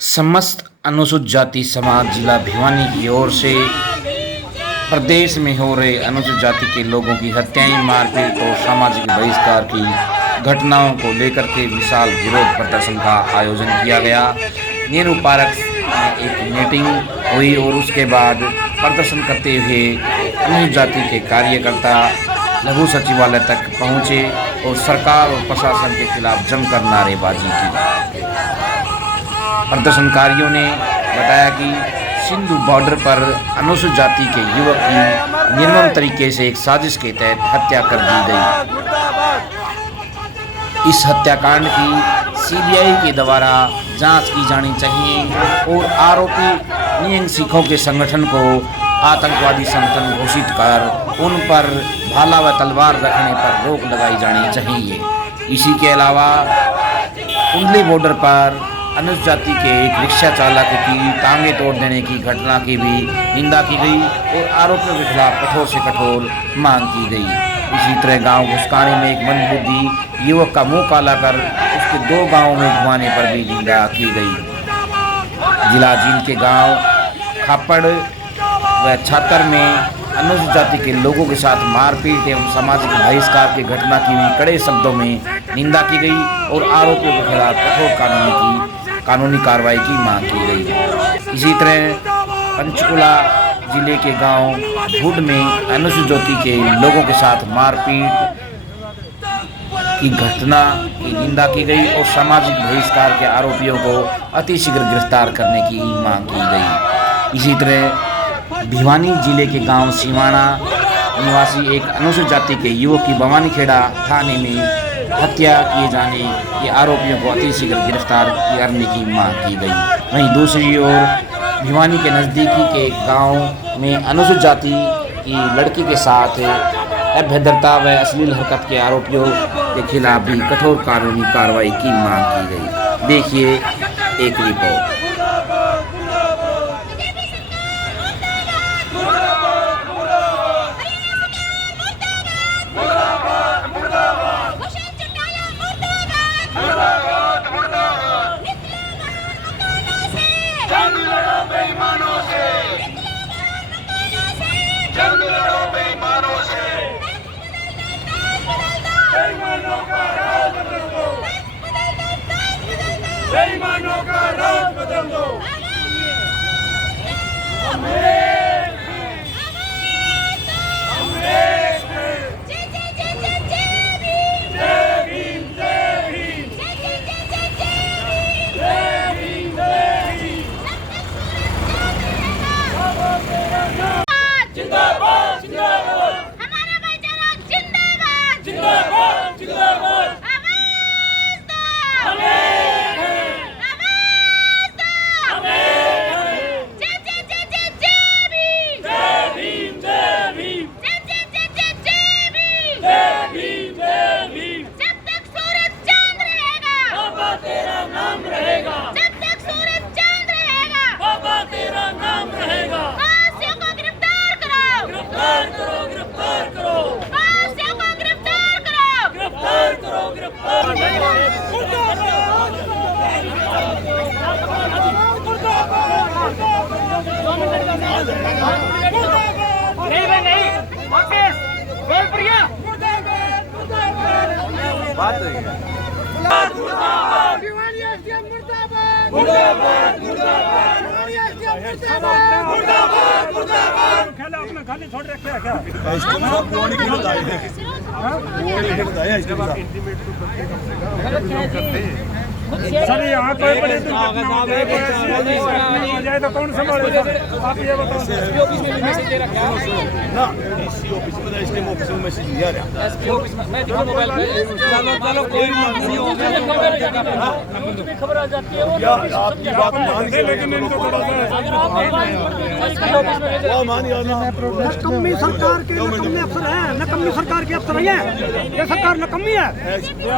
समस्त अनुसूचित जाति समाज जिला भिवानी की ओर से प्रदेश में हो रहे अनुसूचित जाति के लोगों की हत्याएं, मारपीट और सामाजिक बहिष्कार की घटनाओं को लेकर के विशाल विरोध प्रदर्शन का आयोजन किया गया। नेहरू पार्क में एक मीटिंग हुई और उसके बाद प्रदर्शन करते हुए अनुसूचित जाति के कार्यकर्ता लघु सचिवालय तक पहुंचे और सरकार और प्रशासन के खिलाफ जमकर नारेबाजी की। प्रदर्शनकारियों ने बताया कि सिंधु बॉर्डर पर अनुसूचित जाति के युवक की निर्मम तरीके से एक साजिश के तहत हत्या कर दी गई। इस हत्याकांड की सीबीआई के द्वारा जांच की जानी चाहिए और आरोपी निहंग सिखों के संगठन को आतंकवादी संगठन घोषित कर उन पर भाला व तलवार रखने पर रोक लगाई जानी चाहिए। इसी के अलावा कुंडली बॉर्डर पर अनुसूचित जाति के एक रिक्शा चालक की टांगे तोड़ देने की घटना की भी निंदा की गई और आरोपियों के खिलाफ कठोर से कठोर मांग की गई। इसी तरह गांव घुसकाने में एक मंदबुद्धि युवक का मुंह काला कर उसके 2 गांवों में घुमाने पर भी निंदा की गई। जिला जींद के गांव खापड़ व छातर में अनुसूचित जाति के लोगों के साथ मारपीट एवं सामाजिक बहिष्कार की घटना की भी कड़े शब्दों में निंदा की गई और आरोपियों के खिलाफ कठोर कानूनी कार्रवाई की मांग की गई। इसी तरह पंचकुला जिले के गांव भुड में अनुसूचित जाति के लोगों के साथ मारपीट की घटना की निंदा की गई और सामाजिक बहिष्कार के आरोपियों को अतिशीघ्र गिरफ्तार करने की मांग की गई। इसी तरह भिवानी जिले के गांव सीमाना निवासी एक अनुसूचित जाति के युवक की भवानीखेड़ा थाने में हत्या किए जाने के आरोपियों को अतिशीघ्र गिरफ्तार करने की मांग की गई। वहीं दूसरी ओर भिवानी के नज़दीकी के गांव में अनुसूचित जाति की लड़की के साथ अभद्रता व अश्लील हरकत के आरोपियों के खिलाफ भी कठोर कानूनी कार्रवाई की मांग की गई। देखिए एक रिपोर्ट। बेईमानों का राज बदल दो। जिंदाबाद जिंदाबाद हमारा भाईचारा जिंदाबाद जिंदाबाद जिंदाबाद खाली छोड़ रखे क्या सर यहाँ कोई बड़ी दुर्घटना जाए तो कौन संभालेगा? आप ये बताओ। एसपी ऑफिस में मैसेज दे रखा है ना, एसपी ऑफिस में एसटी ऑफिस में मैसेज दिया है। एसपी ऑफिस में मैं देखो मोबाइल पे चलो कोई नहीं होगा, खबर आ जाती है वो आपकी बात मान के, लेकिन इनको थोड़ा सा वो मान यार नकम्मी सरकार के नकम्मी अफसर हैं, नकम्मी सरकार के अफसर हैं। ये सरकार नकम्मी है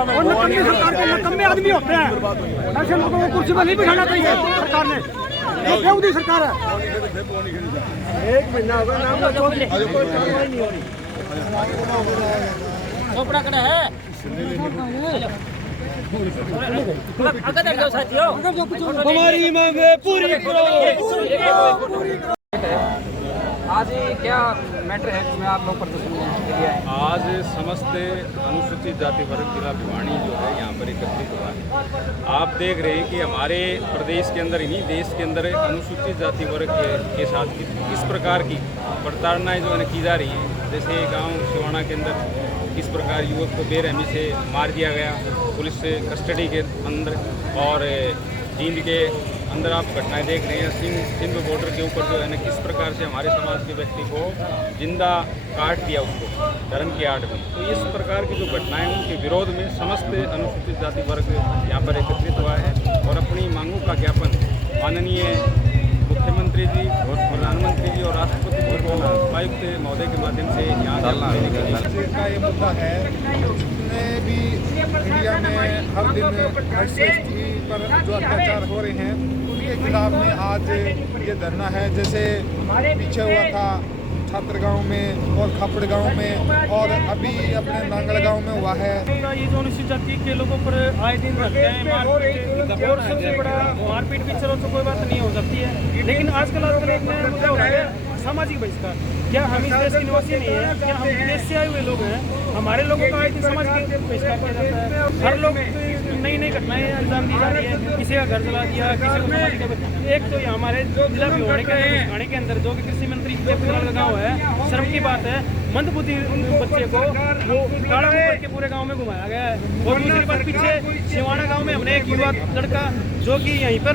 और नकम्मी सरकार के नकम्मे आदमी होते हैं। ऐसे लोगों को कुर्सी पर नहीं बिठाना चाहिए सरकार ने। ये बेहूदी सरकार है। 1 महीना होगा नाम का कोई कार्रवाई नहीं हो रही। चोपड़ा कड़ा है हमारी मांगे पूरी करो। आज क्या मैटर है जिसमें आप लोग प्रदर्शन के लिए आए? आज समस्त अनुसूचित जाति वर्ग जिला भिवानी जो है यहाँ पर एकत्रित हुआ है। आप देख रहे हैं कि हमारे प्रदेश के अंदर ही नहीं देश के अंदर अनुसूचित जाति वर्ग के साथ किस प्रकार की प्रताड़नाएं जो है की जा रही हैं। जैसे गांव सिवाना के अंदर किस प्रकार युवक को बेरहमी से मार दिया गया पुलिस से कस्टडी के अंदर, और जींद के अंदर आप घटनाएं देख रहे हैं। सिंध बॉर्डर के ऊपर जो है ना किस प्रकार से हमारे समाज के व्यक्ति को जिंदा काट दिया उसको धर्म की आड़ में। तो इस प्रकार की जो घटनाएं उनके विरोध में समस्त अनुसूचित जाति वर्ग यहाँ पर एकत्रित हुआ है और अपनी मांगों का ज्ञापन माननीय मुख्यमंत्री जी और प्रधानमंत्री जी और राष्ट्रपति उपायुक्त महोदय के माध्यम से यहाँ का ये मुद्दा है। जितने भी इंडिया में हर दिन एससी पर जो अत्याचार हो रहे हैं उनके खिलाफ में आज ये धरना है। जैसे पीछे हुआ था छात्र गांव में और खापड़ गांव में और अभी अपने नांगल गांव में हुआ है। ये जो अनुसूचित जाति के लोगों पर आए दिन रखते हैं मारपीट, और सबसे बड़ा मारपीट भी चलो तो कोई बात नहीं हो सकती है, लेकिन आजकल एक नया मुद्दा हो रहा है सामाजिक बहिष्कार। क्या हम इस देश के निवासी नहीं है? क्या हम विदेश से आए हुए लोग हैं? हमारे लोगों का आए दिन सामाजिक बहिष्कार किया जाता है। हर लोग नई नई घटनाएं अंजाम दी जा रही है। किसी का घर जला दिया, किसी को सामाजिक। एक तो हमारे जिला भिवानी के अंदर जो कि कृषि मंत्री जयपुर गाँव है, शर्म की बात है, मंदबुद्धि बच्चे को वो काड़ा मुंह करके पूरे गांव में घुमाया गया है। और दूसरी बात पीछे सिवाना गांव में हमने एक युवा लड़का जो कि यहीं पर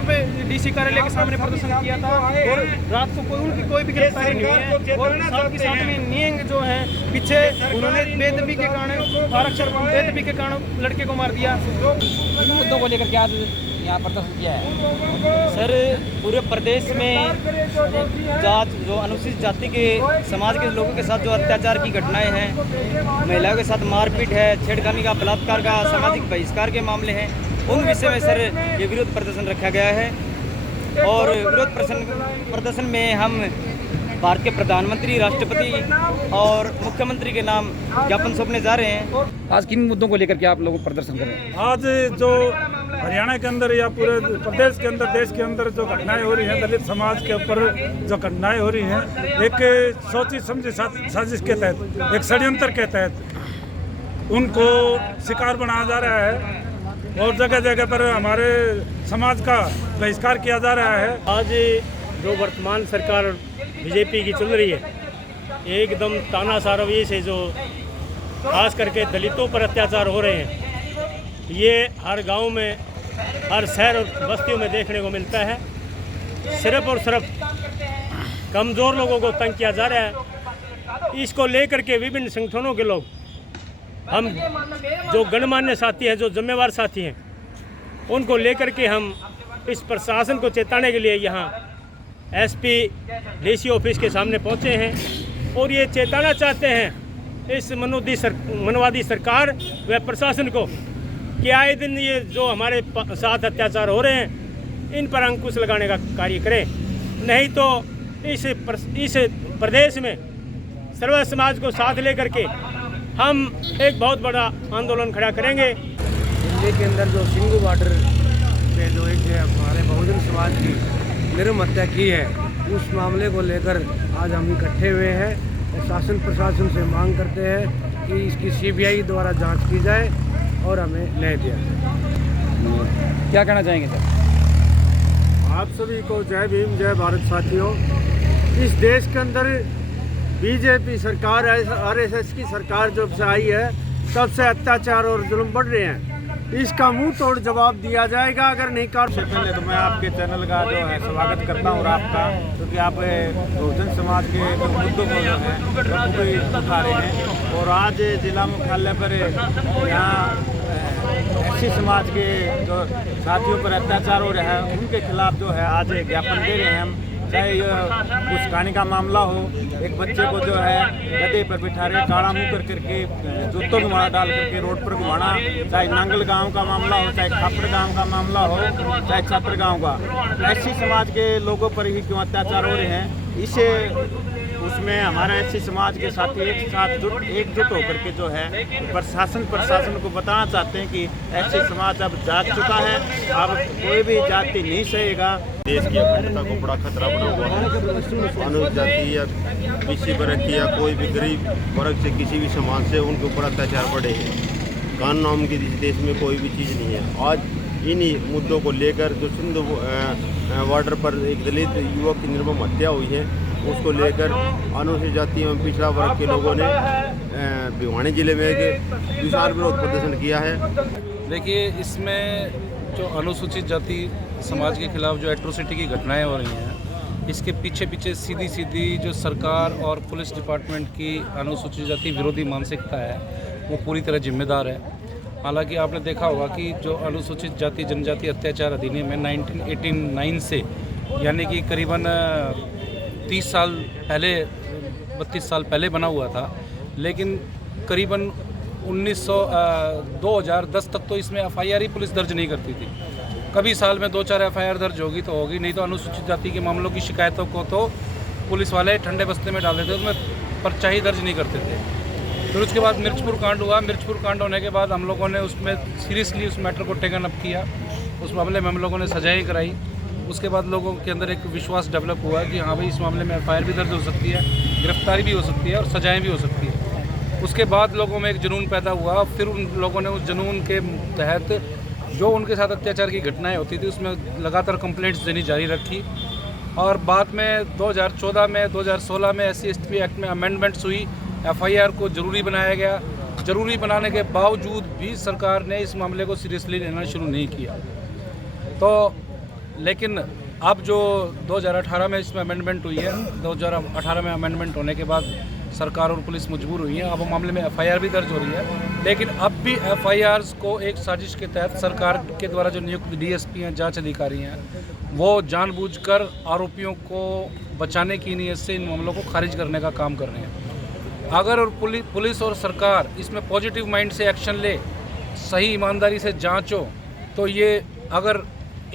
डीसी कार्यालय के सामने प्रदर्शन किया था और रात को कोई भी गिरफ्तारी नहीं हुई है। और साथ के साथ में नियंग जो है पीछे उन्होंने बेदबी के कारण आरक्षण बेदबी के कारण लड़के को मार दिया। मुद्दों को लेकर के आज यहाँ प्रदर्शन किया है? सर पूरे प्रदेश में जात जो अनुसूचित जाति के समाज के लोगों के साथ जो अत्याचार की घटनाएं हैं, महिलाओं के साथ मारपीट है, छेड़खानी का, बलात्कार का, सामाजिक बहिष्कार के मामले हैं, उन विषय में सर ये विरोध प्रदर्शन रखा गया है। और विरोध प्रदर्शन में हम भारत के प्रधानमंत्री, राष्ट्रपति और मुख्यमंत्री के नाम ज्ञापन सौंपने जा रहे हैं। आज किन मुद्दों को लेकर के आप लोग प्रदर्शन कर रहे हैं? आज जो हरियाणा के अंदर या पूरे प्रदेश के अंदर, देश के अंदर जो घटनाएं हो रही हैं, दलित समाज के ऊपर जो घटनाएं हो रही हैं, एक सोची समझी साजिश के तहत, एक षड्यंत्र के तहत उनको शिकार बनाया जा रहा है और जगह जगह पर हमारे समाज का बहिष्कार किया जा रहा है। आज जो वर्तमान सरकार बीजेपी की चल रही है, एकदम तानाशाह रवैये से जो खास करके दलितों पर अत्याचार हो रहे हैं, ये हर गांव में, हर शहर और बस्तियों में देखने को मिलता है। सिर्फ और सिर्फ कमज़ोर लोगों को तंग किया जा रहा है। इसको लेकर के विभिन्न संगठनों के लोग, हम जो गणमान्य साथी हैं, जो जिम्मेवार साथी हैं, उनको लेकर के हम इस प्रशासन को चेताने के लिए यहाँ एसपी डीसी ऑफिस के सामने पहुँचे हैं और ये चेताना चाहते हैं इस मनवादी सरकार व प्रशासन को कि आए दिन ये जो हमारे साथ अत्याचार हो रहे हैं, इन पर अंकुश लगाने का कार्य करें, नहीं तो इस प्रदेश में सर्व समाज को साथ लेकर के हम एक बहुत बड़ा आंदोलन खड़ा करेंगे। दिल्ली के अंदर जो सिंघू बॉर्डर पे जो एक हमारे बहुजन समाज की निर्मम हत्या की है, उस मामले को लेकर आज हम इकट्ठे हुए हैं और शासन प्रशासन से मांग करते हैं कि इसकी सीबीआई द्वारा जांच की जाए और हमें न्याय दिया जाए। क्या कहना चाहेंगे सर? आप सभी को जय भीम, जय भारत साथियों। इस देश के अंदर बीजेपी सरकार, आरएसएस की सरकार जब से आई है तब से अत्याचार और जुल्म बढ़ रहे हैं। इसका मुंह तोड़ जवाब दिया जाएगा अगर नहीं कर। सबसे पहले तो मैं आपके चैनल का जो है स्वागत करता हूँ और आपका, क्योंकि आप बहुजन समाज के जो मुद्दों को जो है वो उठा रहे हैं। और आज जिला मुख्यालय पर यहाँ एससी समाज के जो साथियों पर अत्याचार हो रहा है, उनके खिलाफ जो है आज ज्ञापन दे रहे हैं हम। चाहे उस कहानी का मामला हो, एक बच्चे को जो है गधे पर बिठा रहे, काला मुंह कर करके जूतों की माला डाल करके रोड पर घुमाना, चाहे नांगल गांव का मामला हो, चाहे खापड़ गांव का मामला हो, चाहे छात्र गांव का, एससी समाज के लोगों पर ही क्यों अत्याचार हो रहे हैं, इसे उसमें हमारा एससी समाज के साथी एकजुट होकर के जो है प्रशासन को बताना चाहते हैं कि एससी समाज अब जाग चुका है, अब कोई भी जाति नहीं सहेगा। देश की अखंडता को बड़ा खतरा बना हुआ है। अनुसूचित जाति या किसी वर्ग की या कोई भी गरीब वर्ग से किसी भी समाज से उनके ऊपर अत्याचार बढ़े हैं। कानून नाम की इस देश में कोई भी चीज़ नहीं है। आज इन्हीं मुद्दों को लेकर जो सिंधु बॉर्डर पर एक दलित युवक की निर्मम हत्या हुई है, उसको लेकर अनुसूचित जाति एवं पिछड़ा वर्ग के लोगों ने भिवानी जिले में एक विशाल विरोध प्रदर्शन किया है। देखिए, इसमें जो अनुसूचित जाति समाज के खिलाफ जो एट्रोसिटी की घटनाएं हो रही हैं, इसके पीछे सीधी जो सरकार और पुलिस डिपार्टमेंट की अनुसूचित जाति विरोधी मानसिकता है, वो पूरी तरह जिम्मेदार है। हालांकि आपने देखा होगा कि जो अनुसूचित जाति जनजाति अत्याचार अधिनियम है 1989 से, यानी कि करीबन 30 साल पहले 32 साल पहले बना हुआ था, लेकिन करीबन 2010 तक तो इसमें FIR ही पुलिस दर्ज नहीं करती थी। कभी साल में 2-4 FIR दर्ज होगी तो होगी, नहीं तो अनुसूचित जाति के मामलों की शिकायतों को तो पुलिस वाले ठंडे बस्ते में डाल देते, उसमें पर्चा ही दर्ज नहीं करते थे। फिर उसके बाद मिर्चपुर कांड हुआ। मिर्चपुर कांड होने के बाद हम लोगों ने उसमें सीरियसली उस मैटर को टेकन अप किया। उस मामले में हम लोगों ने सजाएं कराई। उसके बाद लोगों के अंदर एक विश्वास डेवलप हुआ कि हाँ भाई, इस मामले में FIR भी दर्ज हो सकती है, गिरफ्तारी भी हो सकती है और सजाएं भी हो सकती है। उसके बाद लोगों में एक जुनून पैदा हुआ। फिर उन लोगों ने उस जुनून के तहत जो उनके साथ अत्याचार की घटनाएं होती थी, उसमें लगातार कंप्लेंट्स देनी जारी रखी। और बाद में 2014 में 2016 में SC/ST एक्ट में अमेंडमेंट्स हुई, FIR को ज़रूरी बनाया गया। ज़रूरी बनाने के बावजूद भी सरकार ने इस मामले को सीरियसली लेना शुरू नहीं किया। तो लेकिन अब जो 2018 में इसमें अमेंडमेंट हुई है, 2018 में अमेंडमेंट होने के बाद सरकार और पुलिस मजबूर हुई है। अब मामले में FIR भी दर्ज हो रही है, लेकिन अब भी FIRs को एक साजिश के तहत सरकार के द्वारा जो नियुक्त DSP हैं, जांच अधिकारी हैं, वो जानबूझकर आरोपियों को बचाने की नीयत से इन मामलों को खारिज करने का काम कर रहे हैं। अगर और पुलिस और सरकार इसमें पॉजिटिव माइंड से एक्शन ले, सही ईमानदारी से जांचो, तो ये अगर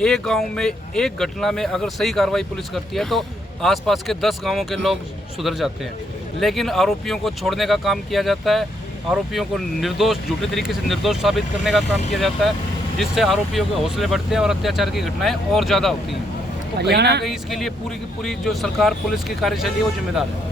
एक गांव में एक घटना में अगर सही कार्रवाई पुलिस करती है तो आसपास के 10 गांवों के लोग सुधर जाते हैं। लेकिन आरोपियों को छोड़ने का काम किया जाता है, आरोपियों को निर्दोष झूठे तरीके से निर्दोष साबित करने का काम किया जाता है, जिससे आरोपियों के हौसले बढ़ते हैं और अत्याचार की घटनाएं और ज़्यादा होती हैं। तो कहीं ना कहीं इसके लिए पूरी की पूरी जो सरकार पुलिस की कार्यशैली है वो जिम्मेदार है।